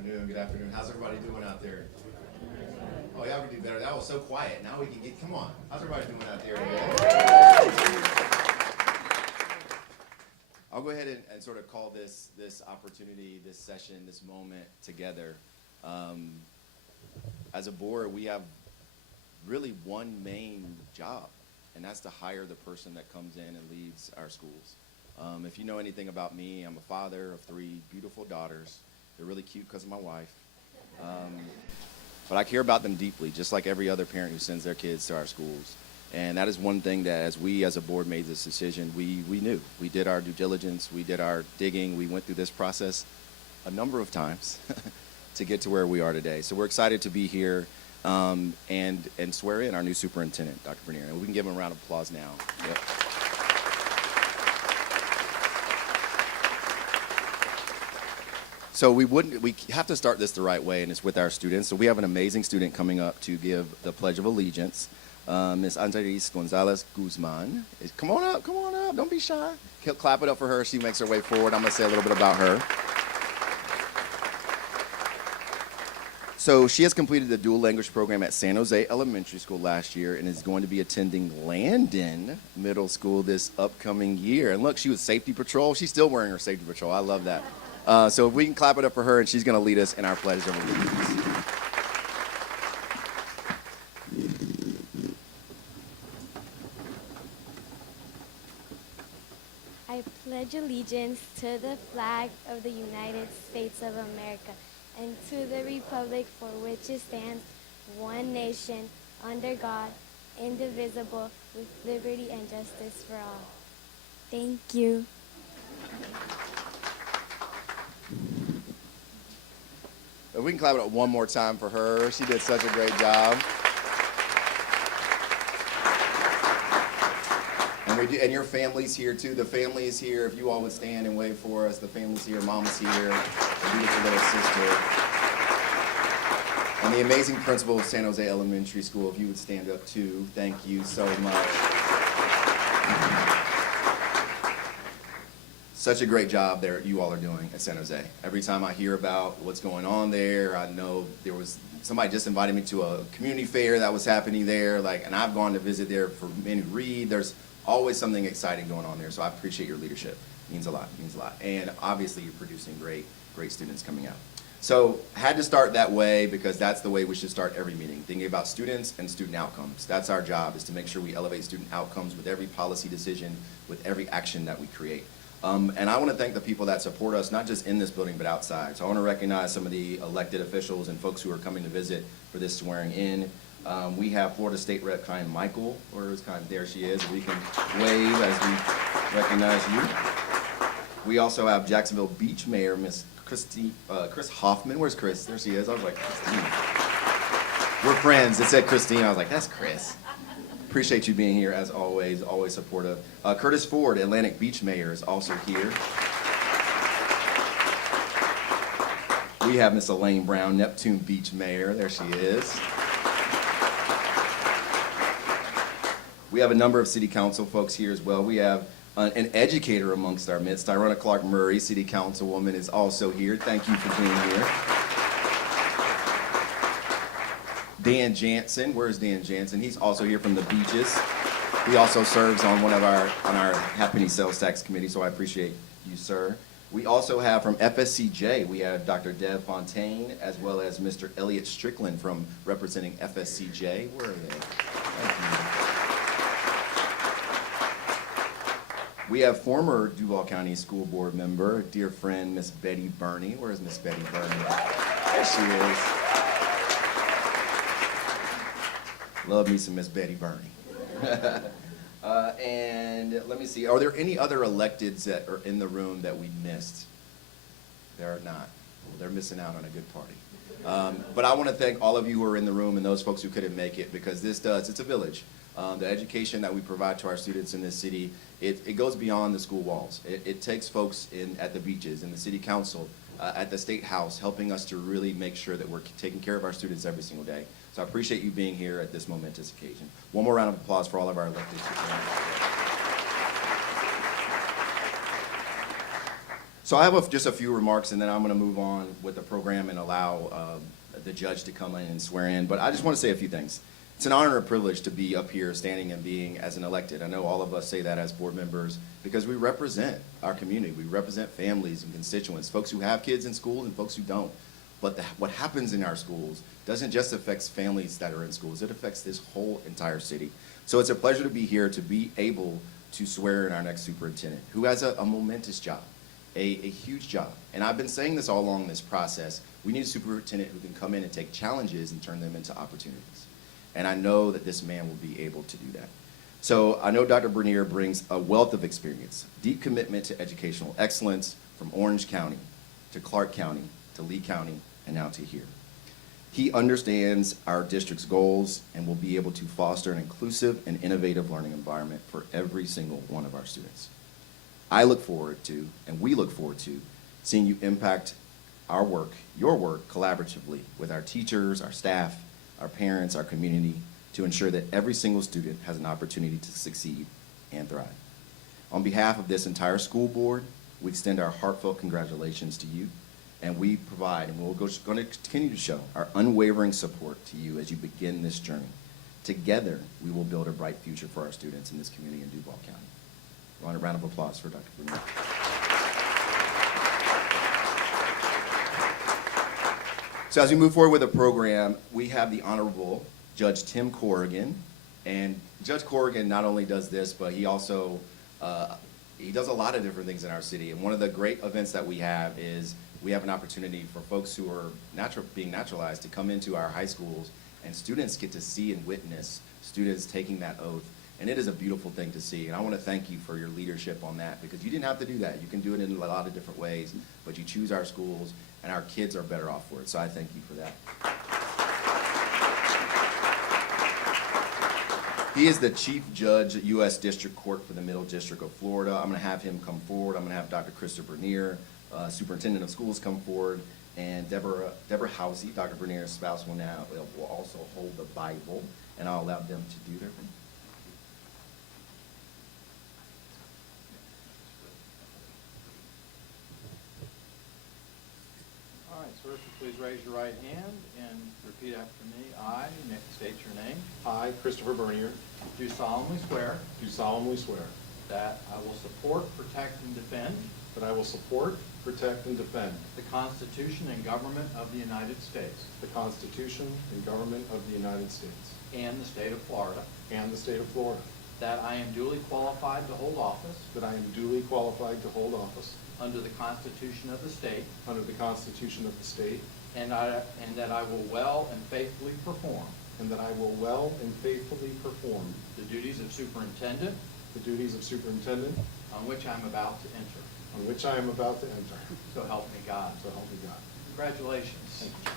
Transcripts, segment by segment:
afternoon. Good afternoon. How's everybody doing out there? Oh, y'all can do better. That was so quiet. Now we can get, come on. How's everybody doing out there today? I'll go ahead and sort of call this opportunity, this session, this moment together. As a board, we have really one main job, and that's to hire the person that comes in and leads our schools. If you know anything about me, I'm a father of 3 beautiful daughters. They're really cute because of my wife. But I care about them deeply, just like every other parent who sends their kids to our schools. And that is one thing that as we as a board made this decision, we knew. We did our due diligence, we did our digging, we went through this process a number of times to get to where we are today. So we're excited to be here and swear in our new superintendent, Dr. Bernier. And we can give him a round of applause now. Yep. So we have to start this the right way, and it's with our students. So we have an amazing student coming up to give the Pledge of Allegiance. Ms. Andres Gonzalez Guzman. Come on up, don't be shy. Clap it up for her, she makes her way forward. I'm gonna say a little bit about her. So she has completed the dual language program at San Jose Elementary School last year and is going to be attending Landon Middle School this upcoming year. And look, she was safety patrol. She's still wearing her safety patrol. I love that. So if we can clap it up for her, and she's going to lead us in our Pledge of Allegiance. I pledge allegiance to the flag of the United States of America and to the republic for which it stands, one nation, under God, indivisible, with liberty and justice for all. Thank you. If we can clap it up one more time for her. She did such a great job. And your family's here too. The family is here. If you all would stand and wave for us. The family's here. Mom's here. A beautiful little sister. And the amazing principal of San Jose Elementary School, if you would stand up too. Thank you so much. Such a great job there you all are doing at San Jose. Every time I hear about what's going on there, I know there was somebody just invited me to a community fair that was happening there, and I've gone to visit there for many read. There's always something exciting going on there, so I appreciate your leadership. It means a lot, And obviously you're producing great students coming out. So had to start that way because that's the way we should start every meeting, thinking about students and student outcomes. That's our job, is to make sure we elevate student outcomes with every policy decision, with every action that we create. And I want to thank the people that support us, not just in this building, but outside. So I want to recognize some of the elected officials and folks who are coming to visit for this swearing in. We have Florida State Rep. Kind Michael, there she is. We can wave as we recognize you. We also have Jacksonville Beach Mayor, Miss Chris Hoffman. Where's Chris? There she is. I was like, Christine. We're friends. It said Christine. I was like, that's Chris. Appreciate you being here, as always supportive. Curtis Ford, Atlantic Beach Mayor, is also here. We have Miss Elaine Brown, Neptune Beach Mayor. There she is. We have a number of city council folks here as well. We have an educator amongst our midst. Tyrona Clark Murray, city councilwoman, is also here. Thank you for being here. Dan Jansen, where's Dan Jansen? He's also here from the beaches. He also serves on on our Halfpenny Sales Tax Committee, so I appreciate you, sir. We also have from FSCJ, we have Dr. Deb Fontaine, as well as Mr. Elliot Strickland from representing FSCJ. Where are they? Thank you. We have former Duval County School Board member, dear friend, Miss Betty Burney. Where's Miss Betty Burney? There she is. Love me some Miss Betty Burney. And let me see, are there any other electeds that are in the room that we missed? There are not. They're missing out on a good party. But I want to thank all of you who are in the room and those folks who couldn't make it, because it's a village. The education that we provide to our students in this city, it goes beyond the school walls. It takes folks at the beaches, in the city council, at the State House, helping us to really make sure that we're taking care of our students every single day. So I appreciate you being here at this momentous occasion. One more round of applause for all of our elected superintendents. So I have just a few remarks, and then I'm going to move on with the program and allow the judge to come in and swear in. But I just want to say a few things. It's an honor and privilege to be up here standing and being as an elected. I know all of us say that as board members because we represent our community. We represent families and constituents, folks who have kids in school and folks who don't. But what happens in our schools doesn't just affect families that are in schools. It affects this whole entire city. So it's a pleasure to be here to be able to swear in our next superintendent, who has a momentous job, a huge job. And I've been saying this all along this process. We need a superintendent who can come in and take challenges and turn them into opportunities. And I know that this man will be able to do that. So I know Dr. Bernier brings a wealth of experience, deep commitment to educational excellence from Orange County to Clark County to Lee County and now to here. He understands our district's goals and will be able to foster an inclusive and innovative learning environment for every single one of our students. I look forward to, and we look forward to, seeing you impact our work, your work, collaboratively with our teachers, our staff, our parents, our community, to ensure that every single student has an opportunity to succeed and thrive. On behalf of this entire school board, we extend our heartfelt congratulations to you, and we provide, and we're going to continue to show, our unwavering support to you as you begin this journey. Together, we will build a bright future for our students in this community in Duval County. A round of applause for Dr. Bernier. So as we move forward with the program, we have the Honorable Judge Tim Corrigan. And Judge Corrigan not only does this, but he also, he does a lot of different things in our city. And one of the great events that we have is we have an opportunity for folks who are being naturalized to come into our high schools, and students get to see and witness students taking that oath. And it is a beautiful thing to see. And I want to thank you for your leadership on that, because you didn't have to do that. You can do it in a lot of different ways, but you choose our schools, and our kids are better off for it. So I thank you for that. He is the Chief Judge at U.S. District Court for the Middle District of Florida. I'm going to have him come forward. I'm going to have Dr. Christopher Bernier, Superintendent of Schools, come forward, and Deborah Housey, Dr. Bernier's spouse, will also hold the Bible, and I'll allow them to do their thing. All right, sir, if you please raise your right hand and repeat after me. I, state your name, I, Christopher Bernier, do solemnly swear do solemnly swear that I will support, protect, and defend that I will support, protect, and defend the Constitution and government of the United States the Constitution and government of the United States and the state of Florida, and the state of Florida, that I am duly qualified to hold office that I am duly qualified to hold office under the Constitution of the state, under the Constitution of the state, and that I will well and faithfully perform and that I will well and faithfully perform the duties of superintendent the duties of superintendent on which I am about to enter. on which I am about to enter. So help me God. So help me God. Congratulations. Thank you.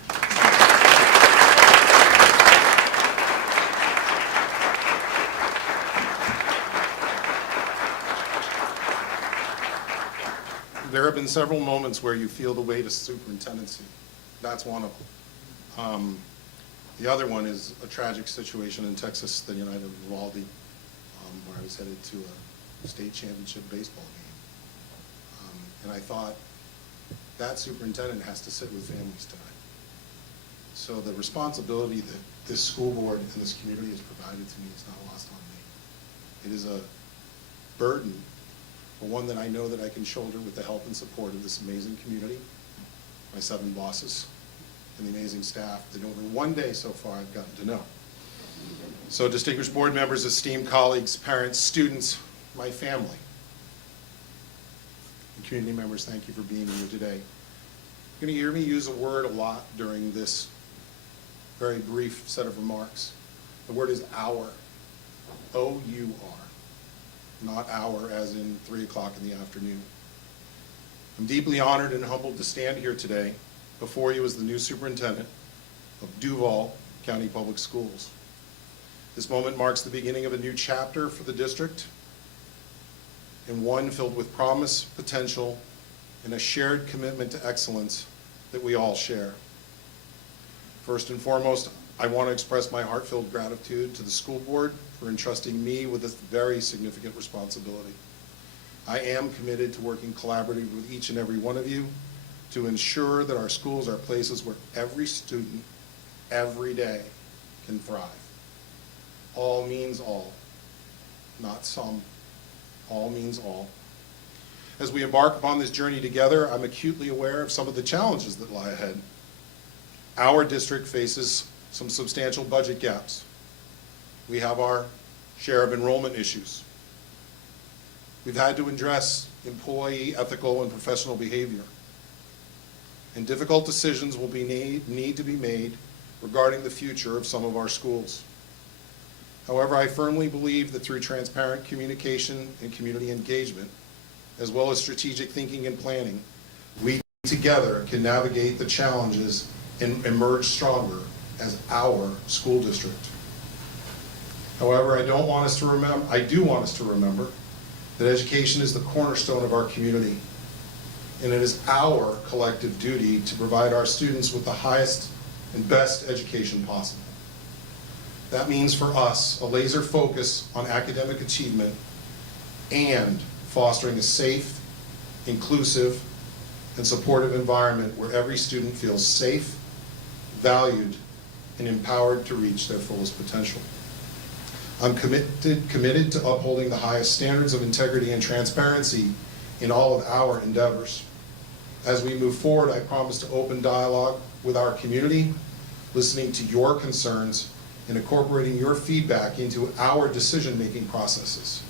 There have been several moments where you feel the weight of superintendency. That's one of them. The other one is a tragic situation in Texas, the United Uvalde, where I was headed to a state championship baseball game. And I thought, that superintendent has to sit with families tonight. So the responsibility that this school board and this community has provided to me is not lost on me. It is a burden, but one that I know that I can shoulder with the help and support of this amazing community, my 7 bosses, and the amazing staff that over one day so far I've gotten to know. So distinguished board members, esteemed colleagues, parents, students, my family, and community members, thank you for being here today. You're going to hear me use a word a lot during this very brief set of remarks. The word is our, O-U-R, not hour as in 3 o'clock in the afternoon. I'm deeply honored and humbled to stand here today before you as the new superintendent of Duval County Public Schools. This moment marks the beginning of a new chapter for the district, and one filled with promise, potential, and a shared commitment to excellence that we all share. First and foremost, I want to express my heartfelt gratitude to the school board for entrusting me with this very significant responsibility. I am committed to working collaboratively with each and every one of you to ensure that our schools are places where every student, every day, can thrive. All means all, not some. All means all. As we embark upon this journey together, I'm acutely aware of some of the challenges that lie ahead. Our district faces some substantial budget gaps. We have our share of enrollment issues. We've had to address employee ethical and professional behavior. And difficult decisions will need to be made regarding the future of some of our schools. However, I firmly believe that through transparent communication and community engagement, as well as strategic thinking and planning, we together can navigate the challenges and emerge stronger as our school district. However, I do want us to remember that education is the cornerstone of our community, and it is our collective duty to provide our students with the highest and best education possible. That means for us a laser focus on academic achievement and fostering a safe, inclusive, and supportive environment where every student feels safe, valued, and empowered to reach their fullest potential. I'm committed to upholding the highest standards of integrity and transparency in all of our endeavors. As we move forward, I promise to open dialogue with our community, listening to your concerns, and incorporating your feedback into our decision-making processes.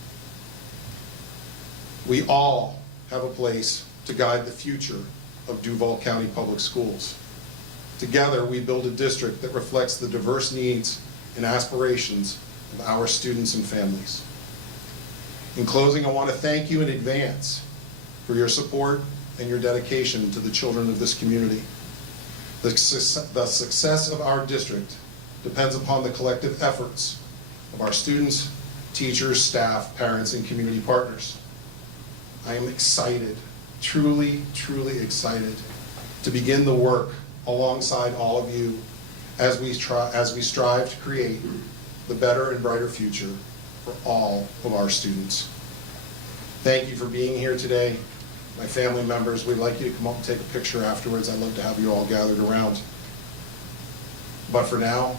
We all have a place to guide the future of Duval County Public Schools. Together, we build a district that reflects the diverse needs and aspirations of our students and families. In closing, I want to thank you in advance for your support and your dedication to the children of this community. The success of our district depends upon the collective efforts of our students, teachers, staff, parents, and community partners. I am excited, truly, truly excited to begin the work alongside all of you as we strive to create the better and brighter future for all of our students. Thank you for being here today. My family members, we'd like you to come up and take a picture afterwards. I'd love to have you all gathered around. But for now,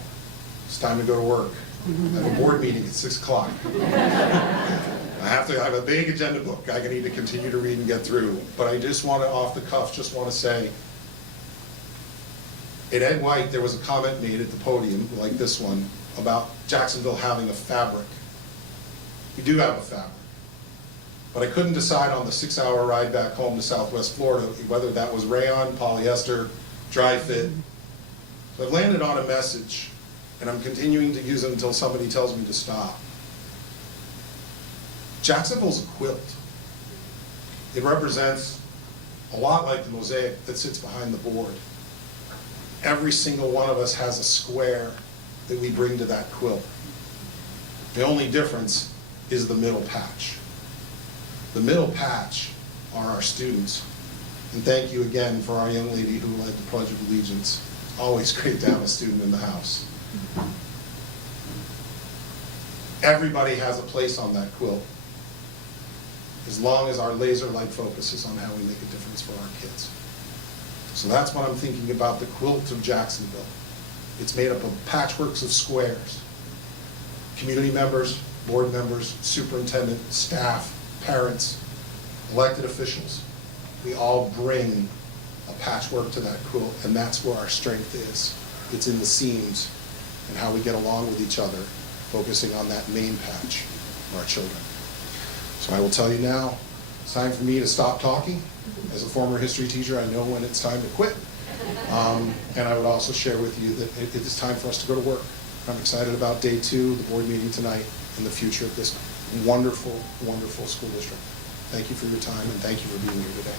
it's time to go to work. I have a board meeting at 6 o'clock. I have a big agenda book I need to continue to read and get through. But I just want to, off the cuff, just want to say, at Ed White, there was a comment made at the podium, like this one, about Jacksonville having a fabric. We do have a fabric. But I couldn't decide on the 6-hour ride back home to Southwest Florida whether that was rayon, polyester, dry fit. So I've landed on a message, and I'm continuing to use it until somebody tells me to stop. Jacksonville's a quilt. It represents a lot like the mosaic that sits behind the board. Every single one of us has a square that we bring to that quilt. The only difference is the middle patch. The middle patch are our students. And thank you again for our young lady who led the Pledge of Allegiance. Always great to have a student in the house. Everybody has a place on that quilt, as long as our laser-like focus is on how we make a difference for our kids. So that's what I'm thinking about the quilt of Jacksonville. It's made up of patchworks of squares. Community members, board members, superintendent, staff, parents, elected officials. We all bring a patchwork to that quilt, and that's where our strength is. It's in the seams and how we get along with each other, focusing on that main patch of our children. So I will tell you now, it's time for me to stop talking. As a former history teacher, I know when it's time to quit. And I would also share with you that it is time for us to go to work. I'm excited about day 2, the board meeting tonight, and the future of this wonderful, wonderful school district. Thank you for your time, and thank you for being here today.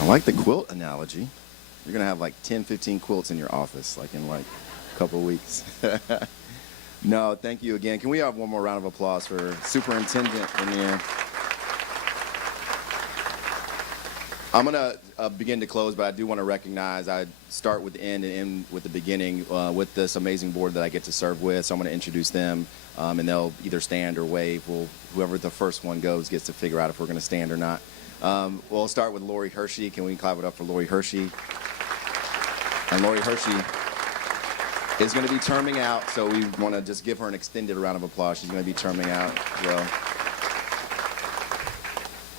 I like the quilt analogy. You're going to have like 10, 15 quilts in your office, like in like a couple of weeks. No, thank you again. Can we have one more round of applause for Superintendent Lanier? I'm going to begin to close, but I do want to recognize I start with the end and end with the beginning with this amazing board that I get to serve with. So I'm going to introduce them, and they'll either stand or wave. Whoever the first one goes gets to figure out if we're going to stand or not. We'll start with Lori Hershey. Can we clap it up for Lori Hershey? And Lori Hershey is going to be terming out, so we want to just give her an extended round of applause. She's going to be terming out as well.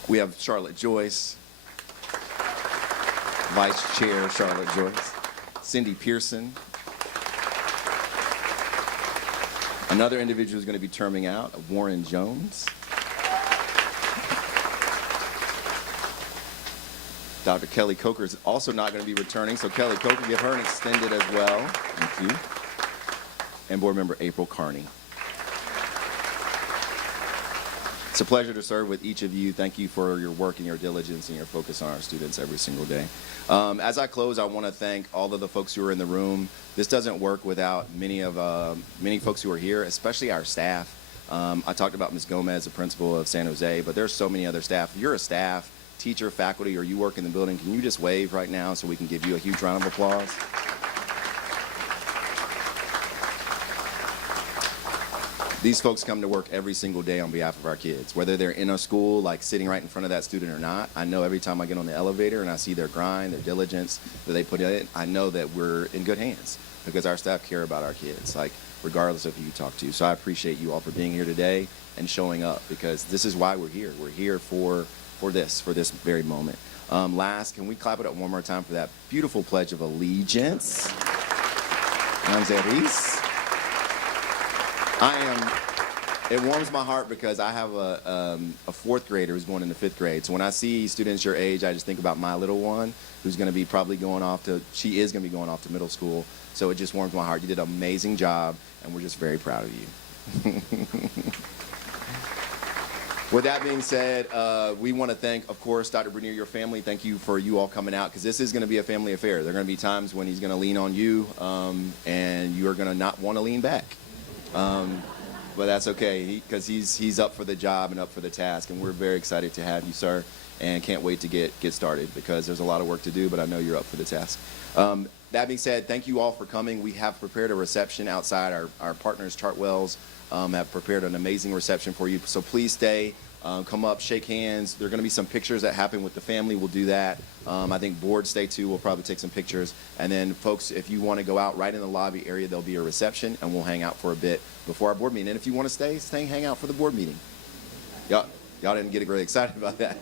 We have Charlotte Joyce, Vice Chair Charlotte Joyce, Cindy Pearson. Another individual who's going to be terming out, Warren Jones. Dr. Kelly Coker is also not going to be returning, so Kelly Coker, give her an extended as well. Thank you. And board member April Carney. It's a pleasure to serve with each of you. Thank you for your work and your diligence and your focus on our students every single day. As I close, I want to thank all of the folks who are in the room. This doesn't work without many folks who are here, especially our staff. I talked about Ms. Gomez, the principal of San Jose, but there's so many other staff. If you're a staff, teacher, faculty, or you work in the building, can you just wave right now so we can give you a huge round of applause? These folks come to work every single day on behalf of our kids, whether they're in a school, like sitting right in front of that student or not. I know every time I get on the elevator and I see their grind, their diligence that they put in, I know that we're in good hands because our staff care about our kids, like regardless of who you talk to. So I appreciate you all for being here today and showing up because this is why we're here. We're here for this very moment. Last, can we clap it up one more time for that beautiful Pledge of Allegiance? It warms my heart because I have a fourth grader who's going into fifth grade. So when I see students your age, I just think about my little one who's going to be probably she is going to be going off to middle school. So it just warms my heart. You did an amazing job, and we're just very proud of you. With that being said, we want to thank, of course, Dr. Bernier, your family. Thank you for you all coming out because this is going to be a family affair. There are going to be times when he's going to lean on you, and you are going to not want to lean back. But that's okay because he's up for the job and up for the task, and we're very excited to have you, sir, and can't wait to get started because there's a lot of work to do, but I know you're up for the task. That being said, thank you all for coming. We have prepared a reception outside. Our partners, Chartwells, have prepared an amazing reception for you, so please stay. Come up, shake hands. There are going to be some pictures that happen with the family. We'll do that. I think board stay too. We'll probably take some pictures. And then, folks, if you want to go out right in the lobby area, there'll be a reception, and we'll hang out for a bit before our board meeting. And if you want to stay and hang out for the board meeting. Y'all didn't get really excited about that.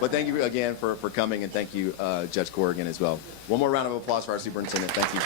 But thank you again for coming, and thank you, Judge Corrigan, as well. One more round of applause for our superintendent. Thank you.